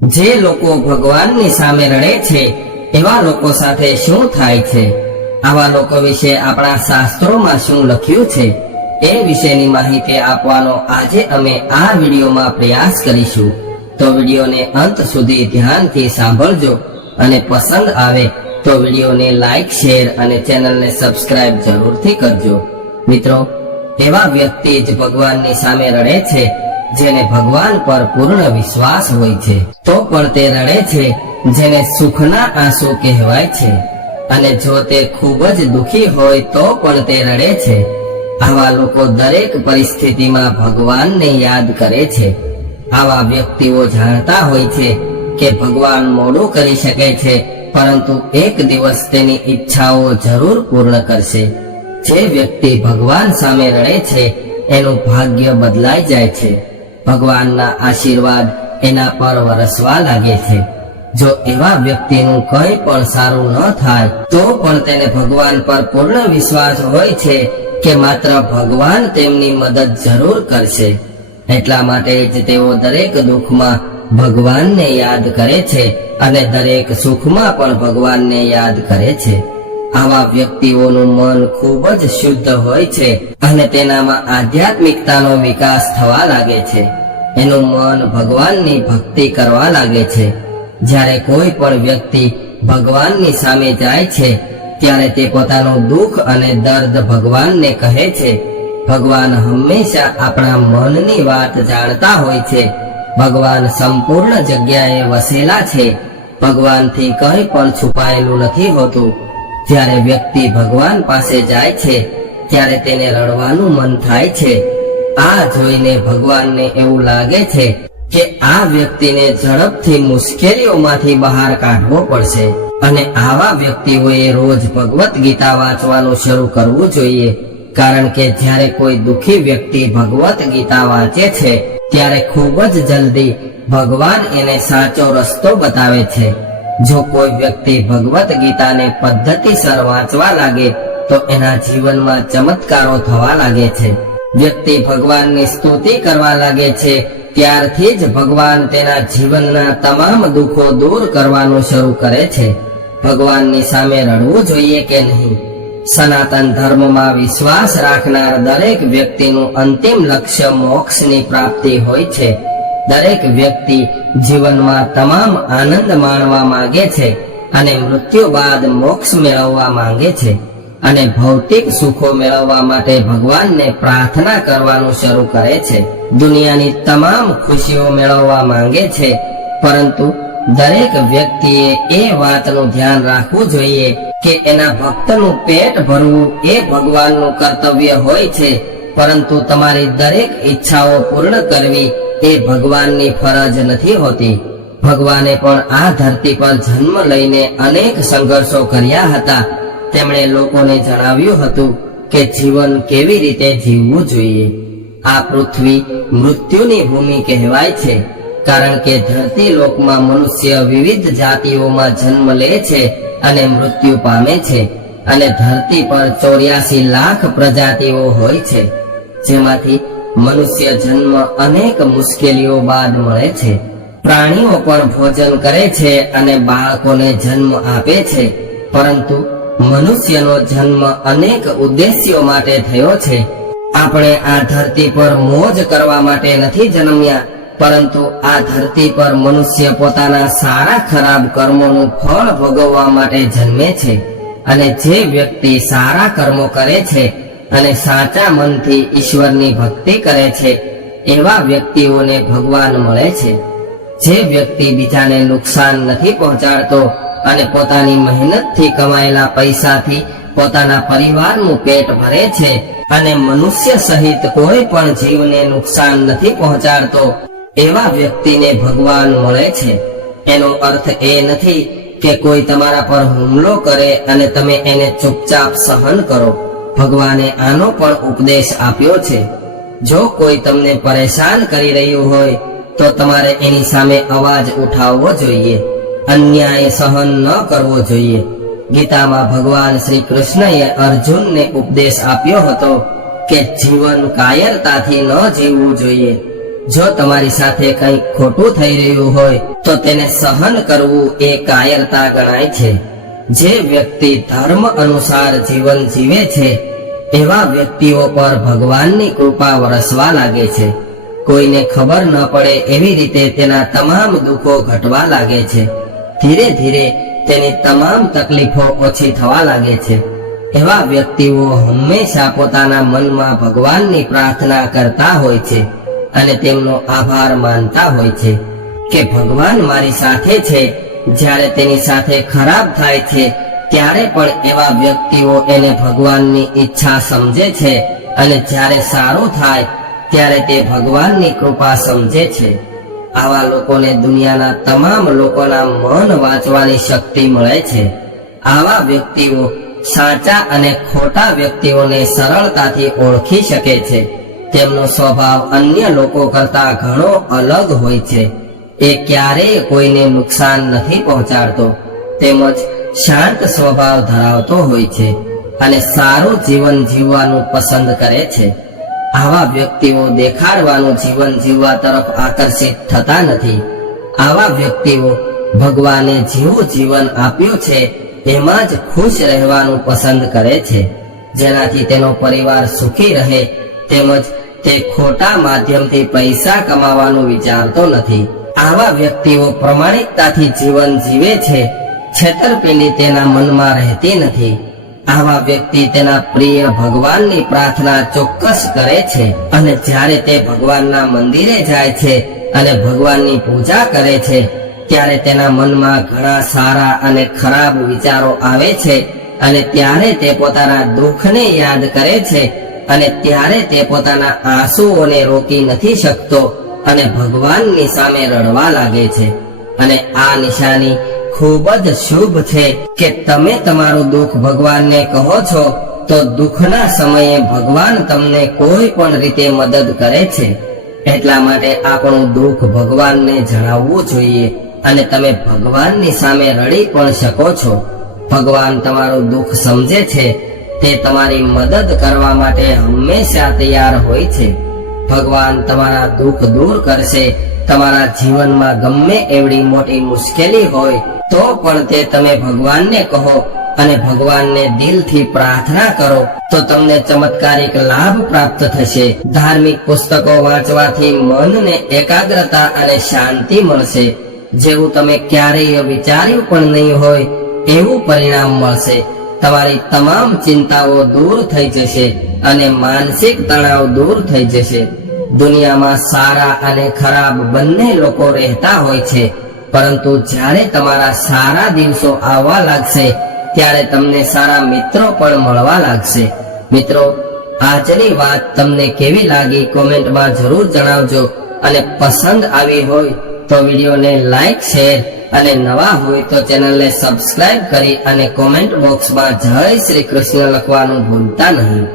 જે લોકો ભગવાનની સામે રડે છે એવા લોકો સાથે શું થાય છે, આવા લોકો વિશે આપણા શાસ્ત્રોમાં શું લખ્યું છે, એ વિશેની માહિતી આપવાનો આજે અમે આ વિડીયોમાં પ્રયાસ કરીશું. તો વિડીયોને અંત સુધી ધ્યાનથી સાંભળજો અને પસંદ આવે તો વિડીયોને લાઈક, શેર અને ચેનલને સબસ્ક્રાઇબ જરૂરથી કરજો. મિત્રો, એવા વ્યક્તિ જ ભગવાનની સામે રડે છે જેને ભગવાન પર પૂર્ણ વિશ્વાસ હોય છે. તો પણ તે રડે છે જેને સુખના આંસુ કહેવાય છે, અને જો તે ખૂબ જ દુઃખી હોય તો પણ તે રડે છે. આવા લોકો દરેક પરિસ્થિતિમાં ભગવાનને યાદ કરે છે. આવા વ્યક્તિઓ જાણતા હોય છે કે ભગવાન મોડું કરી શકે છે, પરંતુ એક દિવસ તેની ઈચ્છાઓ જરૂર પૂર્ણ કરશે. જે વ્યક્તિ ભગવાન સામે રડે છે એનું ભાગ્ય બદલાઈ જાય છે. ભગવાનના આશીર્વાદ એના પર વરસવા લાગે છે. જો એવા વ્યક્તિનું કંઈ પણ સારું ન થાય તો પણ તેને ભગવાન પર પૂર્ણ વિશ્વાસ હોય છે કે માત્ર ભગવાન તેમની મદદ જરૂર કરશે. એટલા માટે જ તેઓ દરેક દુઃખમાં ભગવાનને યાદ કરે છે અને દરેક સુખમાં પણ ભગવાનને યાદ કરે છે. આવા વ્યક્તિઓનું મન ખૂબ જ શુદ્ધ હોય છે અને તેનામાં આધ્યાત્મિકતાનો વિકાસ થવા લાગે છે. એનું મન ભગવાનની ભક્તિ કરવા લાગે છે. જ્યારે કોઈ પણ વ્યક્તિ ભગવાનની સામે જાય છે ત્યારે તે પોતાનું દુઃખ અને દર્દ ભગવાનને કહે છે. ભગવાન હંમેશા આપણા મનની વાત જાણતા હોય છે. ભગવાન સંપૂર્ણ જગ્યાએ વસેલા છે. ભગવાનથી કંઈ પણ છુપાયેલું નથી હોતું. જ્યારે વ્યક્તિ ભગવાન પાસે જાય છે ત્યારે તેને રડવાનું મન થાય છે. આ જોઈને ભગવાનને એવું લાગે છે કે આ વ્યક્તિને ઝડપથી મુશ્કેલીઓમાંથી બહાર કાઢવો પડશે, અને આવા વ્યક્તિઓએ રોજ ભગવદ્ ગીતા વાંચવાનું શરૂ કરવું જોઈએ. કારણ કે જ્યારે કોઈ દુઃખી વ્યક્તિ ભગવદ્ ગીતા વાંચે છે ત્યારે ખૂબ જ જલ્દી ભગવાન એને સાચો રસ્તો બતાવે છે. જો કોઈ વ્યક્તિ ભગવદ્ ગીતાને પદ્ધતિસર વાંચવા લાગે તો એના જીવનમાં ચમત્કારો થવા લાગે છે. વ્યક્તિ ભગવાનની સ્તુતિ કરવા લાગે છે ત્યારથી જ ભગવાન તેના જીવનના તમામ દુઃખો દૂર કરવાનું શરૂ કરે છે. ભગવાનની સામે રડવું જોઈએ કે નહીં? સનાતન ધર્મમાં વિશ્વાસ રાખનાર દરેક વ્યક્તિનું અંતિમ લક્ષ્ય મોક્ષની પ્રાપ્તિ હોય છે. દરેક વ્યક્તિ જીવનમાં તમામ આનંદ માણવા માંગે છે અને મૃત્યુ બાદ મોક્ષ મેળવવા માંગે છે, અને ભૌતિક સુખો મેળવવા માટે ભગવાનને પ્રાર્થના કરવાનું શરૂ કરે છે. દુનિયાની તમામ ખુશીઓ મેળવવા માંગે છે, પરંતુ દરેક વ્યક્તિએ એ વાતનું ધ્યાન રાખવું જોઈએ કે એના ભક્તનું પેટ ભરવું એ ભગવાનનું કર્તવ્ય હોય છે, પરંતુ તમારી દરેક ઈચ્છાઓ પૂર્ણ કરવી એ ભગવાનની ફરજ નથી હોતી. ભગવાને પણ આ ધરતી પર જન્મ લઈને અનેક સંઘર્ષો કર્યા હતા. તેમણે લોકોને જણાવ્યું હતું કે જીવન કેવી રીતે જીવવું જોઈએ. આ પૃથ્વી મૃત્યુની ભૂમિ કહેવાય છે, કારણ કે ધરતી લોકમાં મનુષ્ય વિવિધ જાતિઓમાં જન્મ લે છે અને મૃત્યુ પામે છે, અને ધરતી પર 84 લાખ પ્રજાતિઓ હોય છે, જેમાંથી મનુષ્ય જન્મ અનેક મુશ્કેલીઓ બાદ મળે છે. પ્રાણીઓ પણ ભોજન કરે છે અને બાળકોને જન્મ આપે છે, પરંતુ મનુષ્યનો જન્મ અનેક ઉદ્દેશ્યો માટે થયો છે. આપણે આ ધરતી પર મોજ કરવા માટે નથી જન્મ્યા, પરંતુ આ ધરતી પર મનુષ્ય પોતાના સારા ખરાબ કર્મોનું ફળ ભોગવવા માટે જન્મે છે. અને જે વ્યક્તિ સારા કર્મો કરે છે અને સાચા મનથી ઈશ્વરની ભક્તિ કરે છે એવા વ્યક્તિઓને ભગવાન મળે છે. જે વ્યક્તિ બીજાને નુકસાન નથી પહોંચાડતો અને પોતાની મહેનતથી કમાયેલા પૈસાથી પોતાના પરિવારનું પેટ ભરે છે અને મનુષ્ય સહિત કોઈ પણ જીવને નુકસાન નથી પહોંચાડતો એવા વ્યક્તિને ભગવાન મળે છે. એનો અર્થ એ નથી કે કોઈ તમારા પર હુમલો કરે અને તમે એને ચૂપચાપ સહન કરો. ભગવાને આનો પણ ઉપદેશ આપ્યો છે. જો કોઈ તમને પરેશાન કરી રહ્યું હોય તો તમારે એની સામે અવાજ ઉઠાવવો જોઈએ. અન્યાય સહન ન કરવો જોઈએ. ગીતામાં ભગવાન શ્રી કૃષ્ણએ અર્જુનને ઉપદેશ આપ્યો હતો કે જીવન કાયરતાથી ન જીવવું જોઈએ. જો તમારી સાથે કંઈક ખોટું થઈ રહ્યું હોય તો તેને સહન કરવું એ કાયરતા ગણાય છે. જે વ્યક્તિ ધર્મ અનુસાર જીવન જીવે છે એવા વ્યક્તિઓ પર ભગવાનની કૃપા વરસવા લાગે છે. કોઈને ખબર ન પડે એવી રીતે તેના તમામ દુઃખો ઘટવા લાગે છે. ધીરે ધીરે તેની તમામ તકલીફો ઓછી થવા લાગે છે. એવા વ્યક્તિઓ હંમેશા પોતાના મનમાં ભગવાનની પ્રાર્થના કરતા હોય છે અને તેમનો આભાર માનતા હોય છે કે ભગવાન મારી સાથે છે. જ્યારે તેની સાથે ખરાબ થાય છે ત્યારે પણ એવા વ્યક્તિઓ એને ભગવાનની ઈચ્છા સમજે છે અને જ્યારે સારું થાય ત્યારે તે ભગવાનની કૃપા સમજે છે. આવા લોકોને દુનિયાના તમામ લોકોના મન વાંચવાની શક્તિ મળે છે. આવા વ્યક્તિઓ સાચા અને ખોટા વ્યક્તિઓને સરળતાથી ઓળખી શકે છે. તેમનો સ્વભાવ અન્ય લોકો કરતા ઘણો અલગ હોય છે. એ ક્યારેય કોઈને નુકસાન નથી પહોંચાડતો, તેમજ શાંત સ્વભાવ ધરાવતો હોય છે અને સારું જીવન જીવવાનું પસંદ કરે છે. આવા વ્યક્તિઓ દેખાડવાનું જીવન જીવવા તરફ આકર્ષિત થતા નથી. આવા વ્યક્તિઓ ભગવાને જેવું જીવન આપ્યું છે એમાં જ ખુશ રહેવાનું પસંદ કરે છે, જેનાથી તેનો પરિવાર સુખી રહે. તેમજ તે ખોટા માધ્યમથી પૈસા કમાવાનું વિચારતો નથી. આવા વ્યક્તિઓ પ્રમાણિકતાથી જીવન જીવે છે. છેતરપિંડી તેના મનમાં રહેતી નથી. આવા વ્યક્તિ તેના પ્રિય ભગવાનની પ્રાર્થના ચોક્કસ કરે છે અને જ્યારે તે ભગવાનના મંદિરે જાય છે અને ભગવાનની પૂજા કરે છે ત્યારે તેના મનમાં ઘણા સારા અને ખરાબ વિચારો આવે છે અને ત્યારે તે પોતાના દુઃખને યાદ કરે છે અને ત્યારે તે પોતાના આંસુઓને રોકી નથી શકતો અને ભગવાનની સામે રડવા લાગે છે. અને આ નિશાની ખૂબ જ શુભ છે કે તમે તમારું દુઃખ ભગવાનને કહો છો તો દુઃખના સમયે ભગવાન તમને કોઈ પણ રીતે મદદ કરે છે. એટલા માટે આપણું દુઃખ ભગવાનને જણાવવું જોઈએ અને તમે ભગવાનની સામે રડી પણ શકો છો. ભગવાન તમારું દુઃખ સમજે છે. તે તમારી મદદ કરવા માટે હંમેશા તૈયાર હોય છે. ભગવાન તમારા દુઃખ દૂર કરશે. તમારા જીવનમાં ગમે એવડી મોટી મુશ્કેલી હોય તો પણ તે તમે ભગવાનને કહો અને ભગવાનને દિલથી પ્રાર્થના કરો તો તમને ચમત્કારિક લાભ પ્રાપ્ત થશે. ધાર્મિક પુસ્તકો વાંચવાથી મનને એકાગ્રતા અને શાંતિ મળશે, જેવું તમે ક્યારેય વિચાર્યું પણ નહીં હોય એવું પરિણામ મળશે. તમારી તમામ ચિંતાઓ દૂર થઈ જશે અને માનસિક તણાવ દૂર થઈ જશે. દુનિયામાં સારા અને ખરાબ બંને લોકો રહેતા હોય છે, પરંતુ જ્યારે તમારા સારા દિવસો આવવા લાગશે ત્યારે તમને સારા મિત્રો પણ મળવા લાગશે. મિત્રો, આજની વાત તમને કેવી લાગી કોમેન્ટમાં જરૂર જણાવજો અને પસંદ આવી હોય તો વિડીયોને લાઈક, શેર અને નવા હોય તો ચેનલને સબસ્ક્રાઇબ કરી અને કોમેન્ટ બોક્સમાં જય શ્રી કૃષ્ણ લખવાનું ભૂલતા નહીં.